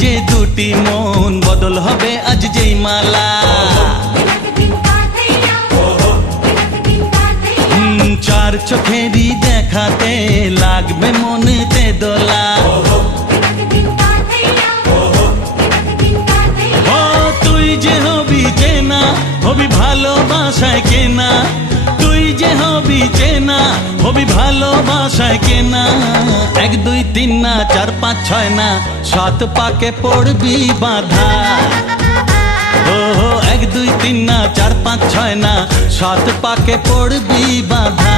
যে দুটি মন বদল হবে আজ যেই মালা চার চোখেরই দেখাতে লাগবে মনেতে দোলা ও তুই যে হবি চেনা হবি ভালোবাসায় কেনা তুই যে হবি চেনা হবি ভালোবাসায় কেনা এক দুই তিন না চার পাঁচ ছয় না সাত পাকে পড়বি বাঁধা ও এক দুই তিন না চার পাঁচ ছয় না সাত পাকে পড়বি বাঁধা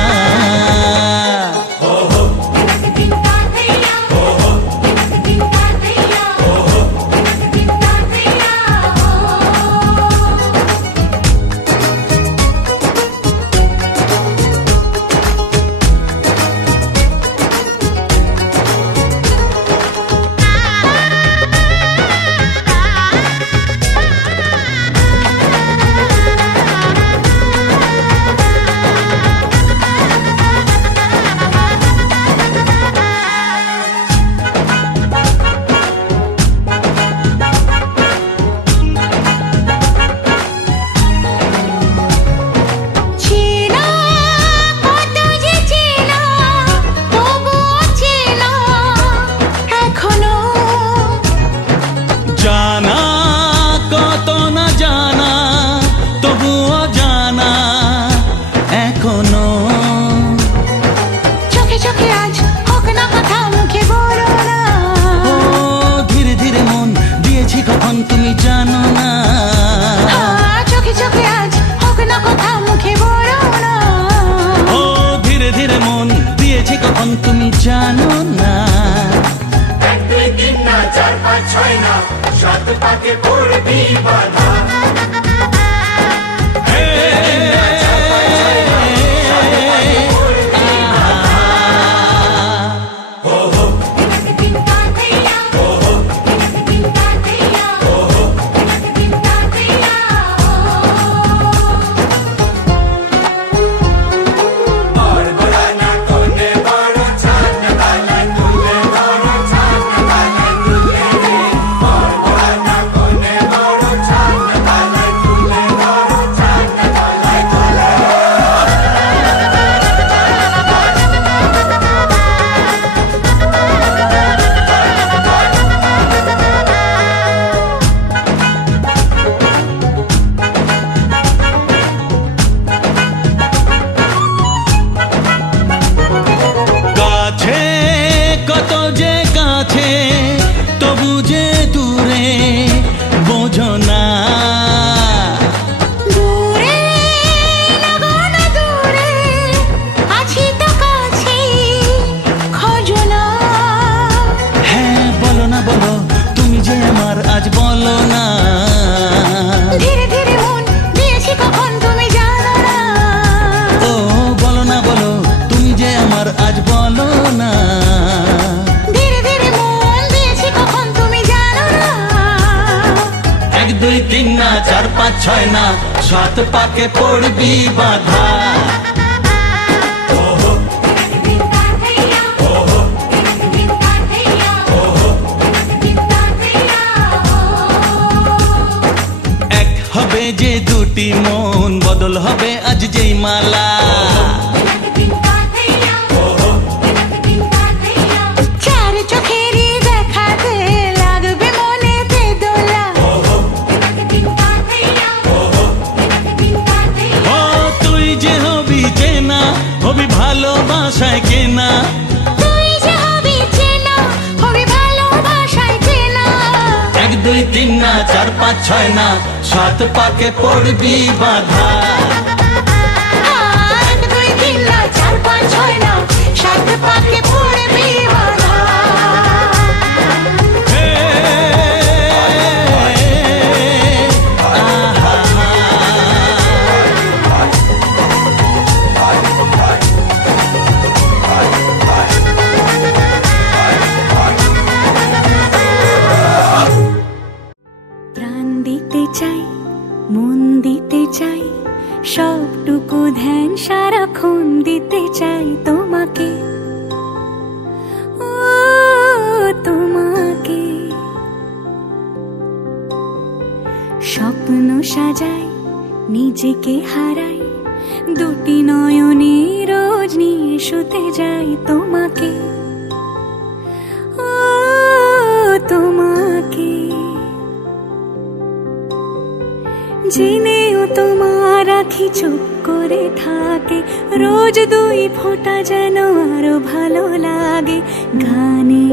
জানা কত না জানা তবুও জানা এখনো চোখে চোখে আজ হোক না কথা মুখে বলো না ও ধীরে ধীরে মন দিয়েছি কখন তুমি জানো না চোখে চোখে আজ হোক না কথা মুখে বলো না ও ধীরে ধীরে মন দিয়েছি কখন তুমি জানো না এক দুই তিন না চার পাঁচ ছয় না সাত পাকে পড়বি বাঁধা কত যে কাছে তবু যে দূরে বোঝো না দূরে লাগো না দূরে আছি তো কাছে খোঁজো না হ্যাঁ বলো না বলো তুমি যে আমার আজ বলো না ধীরে ধীরে মন দিয়েছি কখন তুমি জানো না ও বলো না বলো তুমি যে আমার আজ বলো না ধীরে ধীরে মন দিয়েছি কখন তুমি জানো না এক দুই তিন না চার পাঁচ ছয় না সাত পাকে পড়বি বাঁধা এক হবে যে দুটি মন বদল হবে আজ যেই মালা চার চোখেরই দেখাতে লাগবে মনেতে দোলা ও তুই যে হবি চেনা হবি ভালোবাসায় কেনা তুই যে হবি চেনা হবি ভালোবাসায় চেনা এক দুই তিন না চার পাঁচ ছয় না সাত পাকে পড়বি বাঁধা এক দুই তিন না ধ্যান সারাক্ষণ দিতে চাই তোমাকে, ও তোমাকে। স্বপ্ন সাজাই, নিজেকে হারাই, দুটি নয়নে রোজ নিয়ে শুতে যাই তোমাকে, ও তোমাকে। জেনেও তোমার আখি চুপ করে থাকে, রোজ দুই ফোঁটা যেন আরো ভালো লাগে। গানে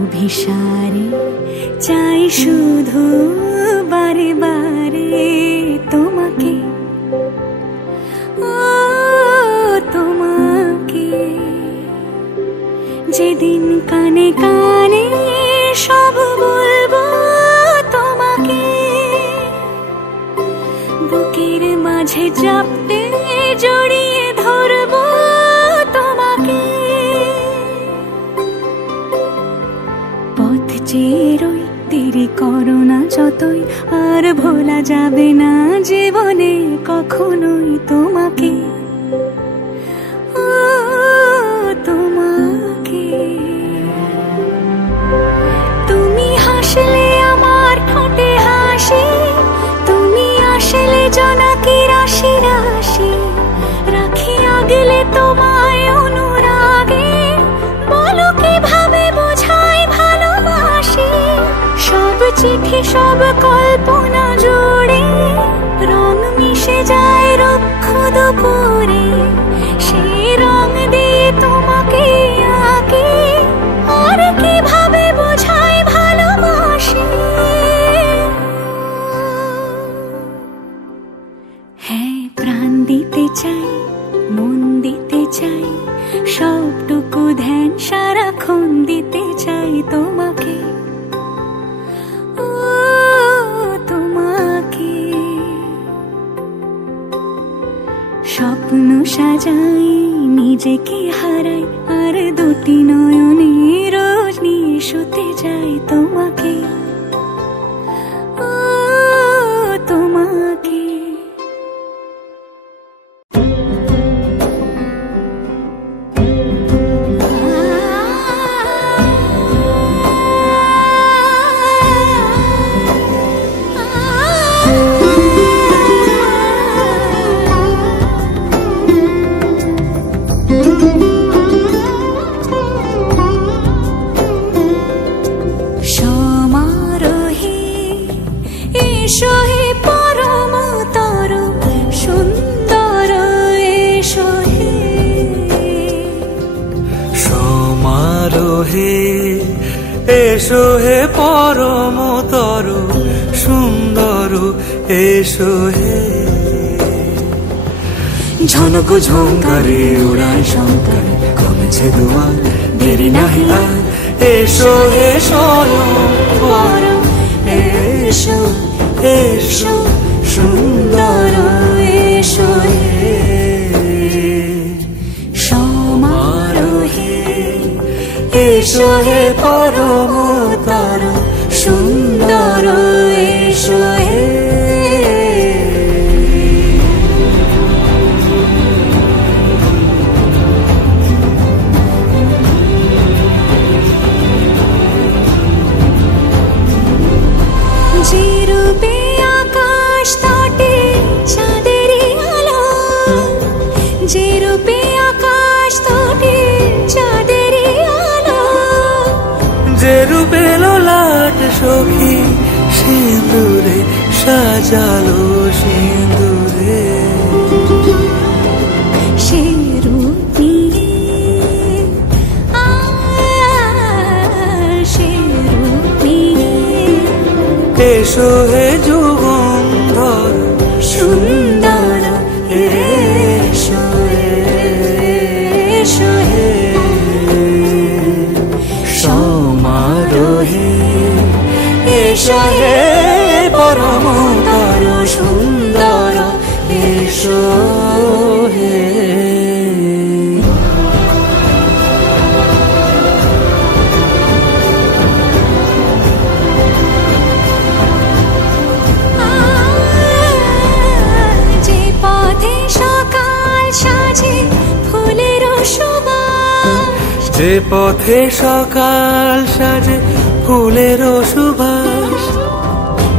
অভিসারে চাই শুধু বারে বারে তোমাকে, ও তোমাকে। যেদিন কানে কানে সব বলবো তোমাকে, বুকের মাঝে চাপতে জড়িয়ে ধরবো তোমাকে। পথ চেয়ে রই, দেরি করো না যতই, আর ভোলা যাবে না জীবনে কখনোই তোমাকে, ও তোমাকে। তুমি হাসলে আমার ঠোঁটে হাসি, তুমি আসলে জোনাকি রাশি রাশি। রাখি আগলে তোমায় অনুরাগে, বলো কিভাবে বোঝাই ভালোবাসি। সব চিঠি সব কল্পনা জুড়ে রং মিশে যায় রুক্ষ দুপুরে, সেই রং দিয়ে তোমাকে আঁকি, আর কিভাবে বোঝাই ভালোবাসি। হ্যাঁ, প্রাণ দিতে চাই, মন দিতে চাই, সবটুকু ধ্যান সারাক্ষণ দিতে চাই তোমাকে, ও তোমাকে। স্বপ্ন সাজাই, নিজেকে হারাই, আর দুটি নয়নে রোজ নিয়ে শুতে যাই তোমাকে, ও তোমাকে। এসো হে পরমতর সুন্দর, এসো হে। ঝনক ঝঙ্কারে উড়ায় শঙ্কারে, কমেছে দুয়ার দেরি নাহি আর। এসো হে স্বয়ং পরম, এসো এসো সুন্দর, এসো হে। সমারোহে এসো হে পরমতর সুন্দর, এসো হে। যে রূপে আকাশ তটে চাঁদেরই আলো, যে রূপে আকাশ তটে চাঁদেরই আলো, যে রূপে লোলাট সখী সিঁদুরে সাজালো সিঁদুরে। সে রূপ নিয়ে সে রূপ নিয়ে এসো হে যুগন্ধর সুন্দর, এসো এসো হে। সমারোহে এসো হে পরমতর সুন্দর, এসো হে। যে পথে সকাল সাজে ফুলের সুবাস,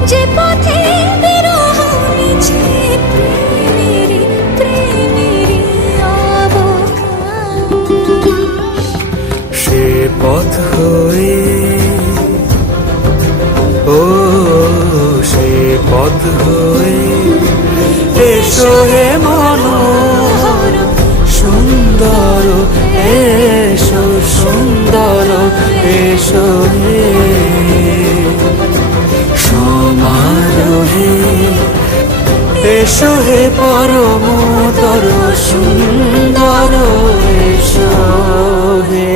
যে পথে বিরহ মিছে প্রেমেরই অবকাশ, সে পথ হয়ে ও সে পথ হয়ে এসো হে মনোহর সুন্দর, এসো সুন্দর, এসো হে সমারোহে, এসো হে পরমতর সুন্দর, এসো হে।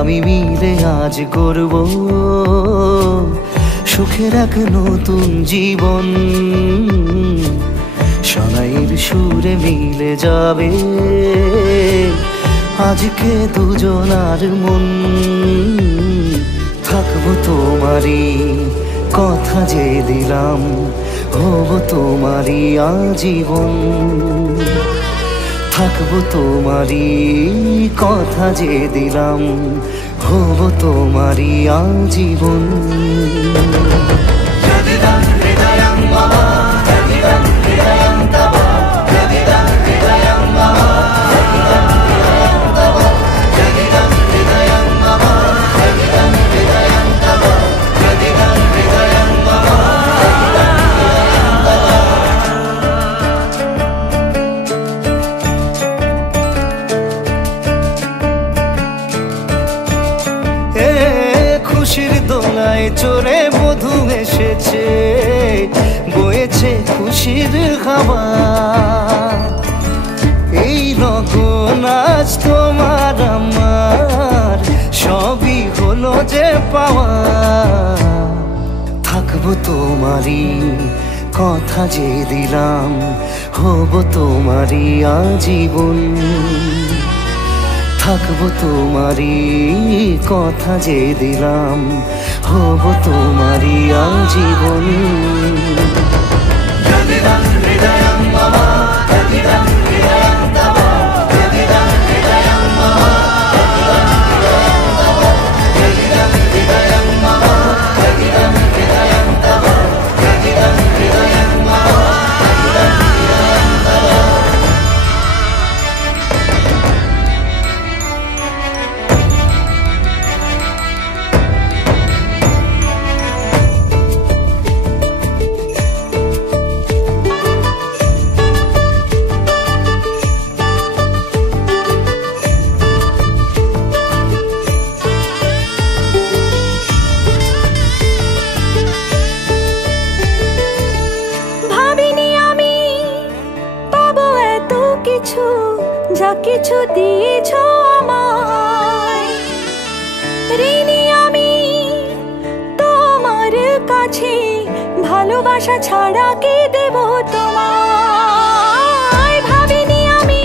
আমি মিলে আজ করব সুখের এক নতুন জীবন, শোনাইয়ের সুরে মিলে যাবে আজকে দুজনার মন। থাকবো তোমারই কথা যে দিলাম, হব তোমারই আজীবন। থাকবো তোমারই কথা যে দিলাম, হব তোমারই আজীবন। খুশির দোলায় চড়ে মধু এসেছে, বয়েছে খুশির হাওয়া। এই লগন আজ তোমার আমার সবই হলো যে পাওয়া। থাকবো তোমারই কথা যে দিলাম, হব তোমারই আজীবন। থাকবো তোমারই কথা যে দিলাম, হব তোমারই আজীবন। যা কিছু দিয়েছ আমায়, ঋণী আমি তোমার কাছে, ভালোবাসা ছাড়া কি দেব তোমায়। ভাবিনি আমি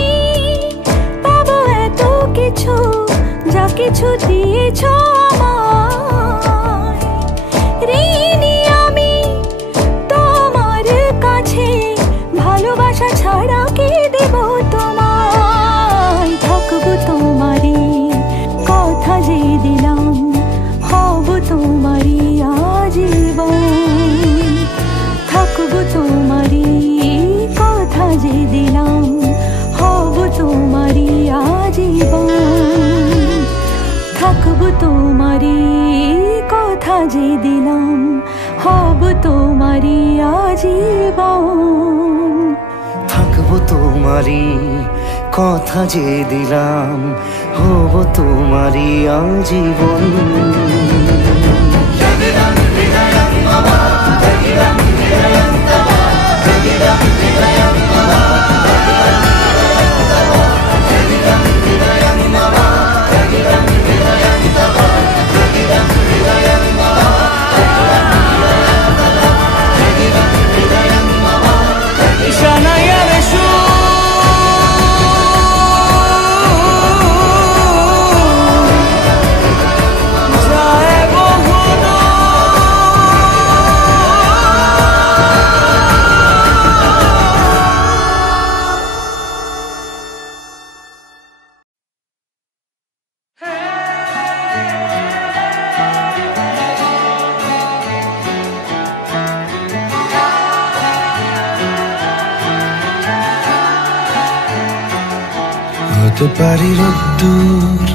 পাবো এত কিছু, যা কিছু দিয়েছ আমায়, ঋণী আমি তোমার কাছে, ভালোবাসা ছাড়া কি দেব তোমায়। থাকবো তোমারই কথা যে দিলাম, হব তোমারই আজীবন। থাকবো তোমারই কথা যে দিলাম, হব তোমারই আজীবন। থাকবো তোমারই কথা যে দিলাম, হব তোমারই আজীবন। থাকবো তোমারই কথা যে দিলাম, হব তোমারই আজীবন। হতে পারি রোদ্দুর,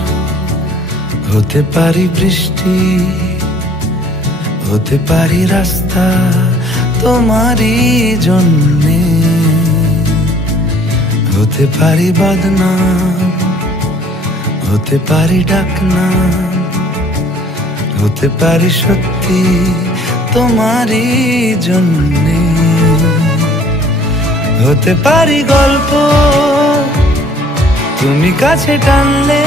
হতে পারি বৃষ্টি, হতে পারি রাস্তা তোমারই জন্যে, হতে পারি বদনাম, হতে পারি ডাকনাম, হতে পারি সত্যি তোমারই জন্যে, হতে পারি গল্প তুমি কাছে টানলে,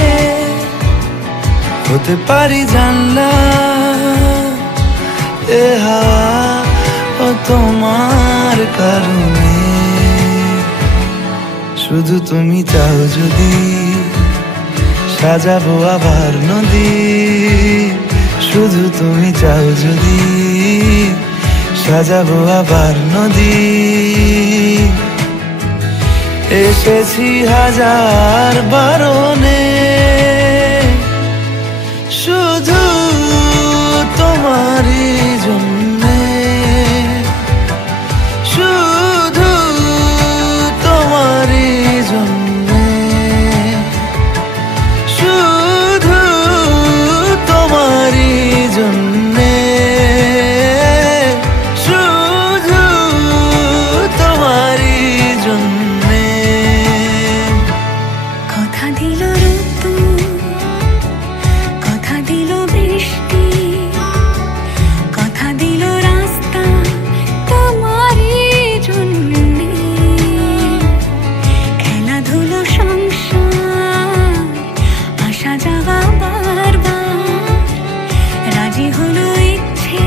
হতে পারি জানলা এ হাওয়া ও তোমার কারণে। শুধু তুমি চাও যদি সাজাবো আবার নদী, শুধু তুমি চাও যদি সাজাবো আবার নদী। এসেছি হাজার বারণে শুধু তোমারই জন্যে, শুধু তোমারই জন্যে, শুধু তোমারই জন্যে, শুধু তোমারই জন্যে। কথা দিল ঋতু, কথা দিল বৃষ্টি, কথা দিল রাস্তা তোমারই জন্যে, খেলাধুলো সংসার আসা যাওয়া বারবার, রাজি হলো ইচ্ছে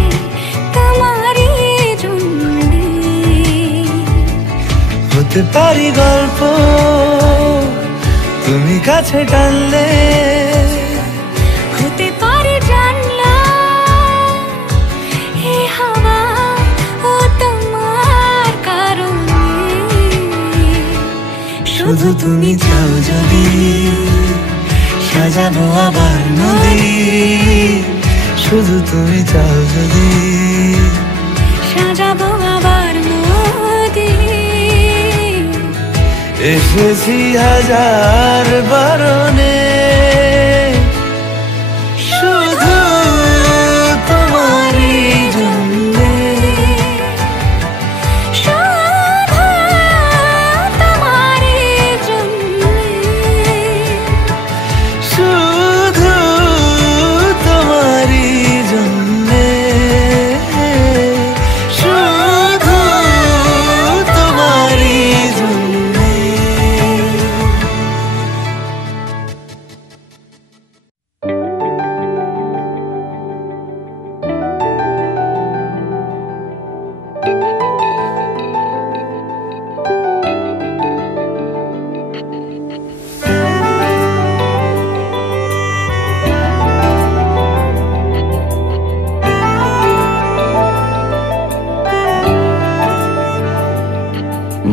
তোমারই জন্যে। হতে পারি গল্প তুমি কাছে টানলে, হতে পারে জানলা এ হাওয়া ও তোমার কারণে। শুধু তুমি চাও যদি সাজাবো আবার নদী, শুধু তুমি চাও যদি সাজাবো আবার নদী। এসেছি হাজার বারণে শুধু তোমারই জন্যে, শুধু তোমারই জন্যে, শুধু তোমারই জন্যে, শুধু তোমারই জন্যে।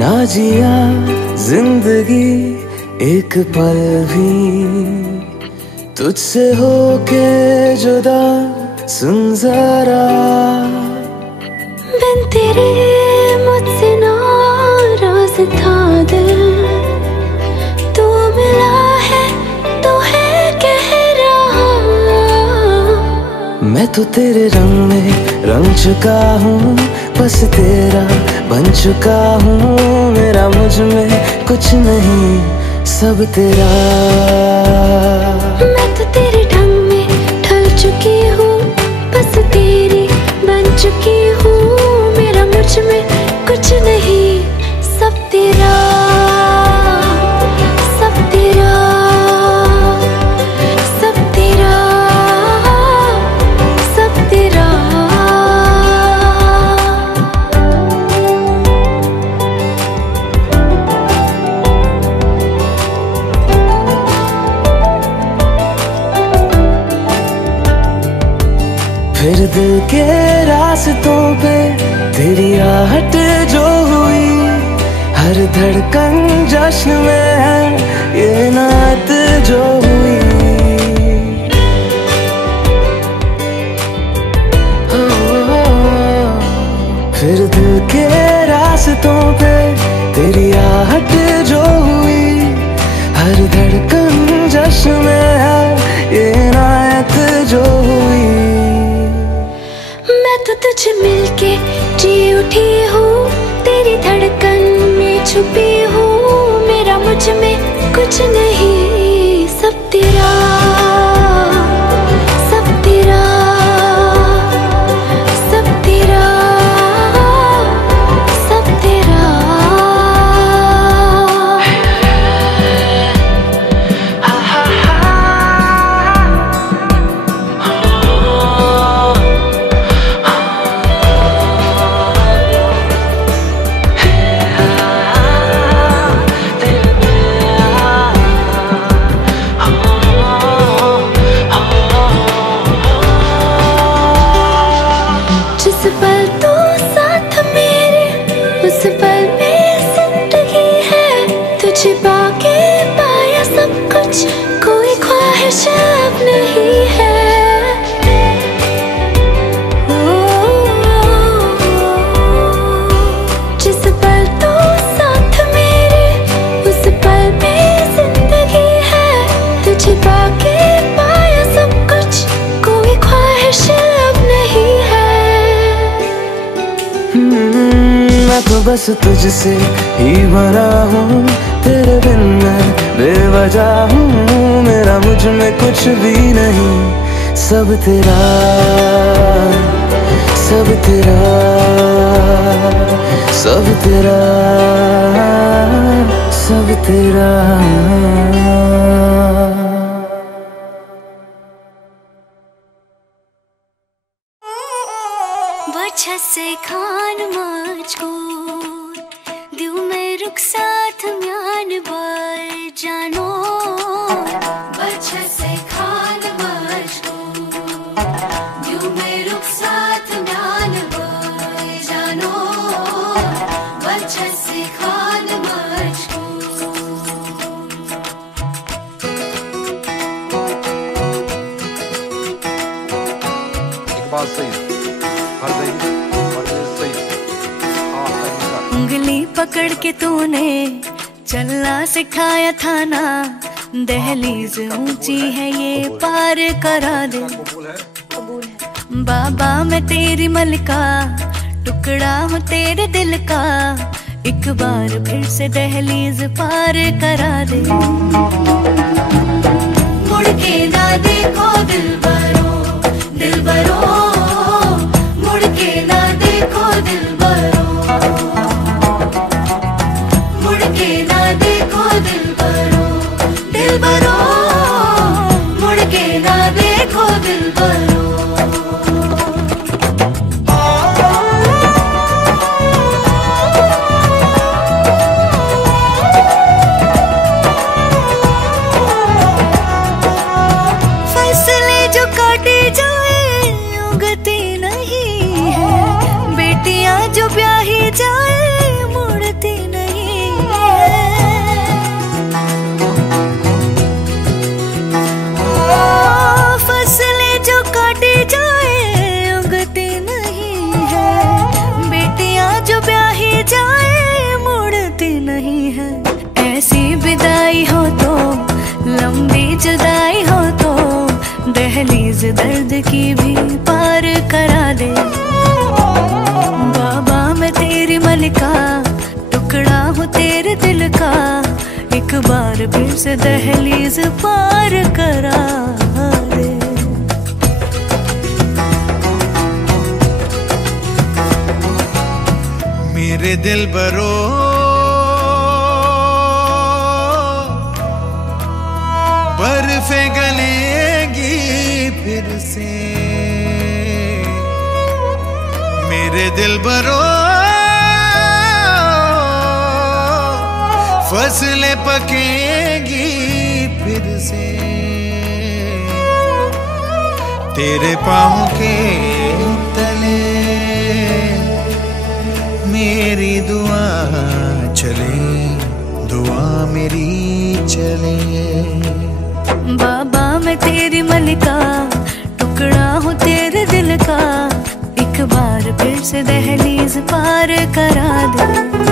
ना जिया जिंदगी एक पल भी तुझसे होके जुदा, सुन जरा बिन तेरे मुझसे नाराज था दिल, तू मिला है तो है कह रहा। मैं तो तेरे रंग में रंग चुका हूँ, बस तेरा बन चुका हूँ। मेरा मुझ में कुछ नहीं, सब तेरा। मैं तो तेरे ढंग में ढल चुकी हूँ, बस तेरी बन चुकी हूँ। मेरा मुझ में कुछ नहीं, सब तेरा, सब तेरा, सब तेरा, सब तेरा। फिर दिल के रास्तों पे तेरी आहट जो हुई, हर धड़कन जश्न में है ये नात जो हुई। फिर दिल के रास्तों पे तेरी आहट जो हुई, हर धड़कन तुझे मिलके जी उठी हूँ, तेरी धड़कन में छुपी हूँ, मेरा मुझ में कुछ नहीं, सब तेरा, सब तेरा, सब तेरा, सब तेरा। जिस पल तो साथ मेरे, उस पल में जिंदगी है, तुझे पाके पाया सब कुछ, कोई ख्वाहिश अब नहीं है। जिस पल तो साथ मेरे, उस पल में जिंदगी है, तुझे पाके पाया सब कुछ, कोई ख्वाहिश अब नहीं है। मैं तो बस तुझसे ही भरा हूँ, तेरे बिन मैं बेवजह हूँ, मेरा मुझ में कुछ भी नहीं, सब तेरा, सब तेरा, सब तेरा, सब तेरा। बच्चा से खान मजकूर दिल में रुक साथ म्यान बार जानो, बच्चा से खान मजकूर दिल में रुक साथ म्यान बार जानो, बच्चा से खान मजकूर। एक बात सही है, उंगली पकड़ के तूने चलना सिखाया था ना, दहलीज ऊंची है ये पार करा दे। बाबा मैं तेरी मलका, टुकड़ा हूँ तेरे दिल का, एक बार फिर से दहलीज पार करा दे। मुड़ के ना देखो दिलबरो, दिलबरो, मुड़ के ना देखो दिलबरो, मुड़ के ना देखो दिलबरो, दिलबरो, मुड़ के ना देखो दिलबरो। फैसले जो काटे जाए उगती नहीं है, बेटियां जो ब्याही जाए मुड़ती नहीं है। फसले जो काटे जाए उगती नहीं है, बेटियां जो ब्याही जाए मुड़ती नहीं है। ऐसी विदाई हो तो, लंबी जुदाई हो तो, दहलीज दर्द की भी पार करा दे। बाबा मैं तेरी मलिका, टुकड़ा हूँ तेरे दिल का, एक बार फिर से दहलीज पार करा दे। मेरे दिल बरो बर्फे गलेगी फिर से, मेरे दिल बरो फसलें पकेगी फिर से, तेरे पाँव के तले मेरी दुआ चले, दुआ मेरी चले। बाबा मैं तेरी मलिका, टुकड़ा हूँ तेरे दिल का, एक बार फिर से दहलीज पार करा दे।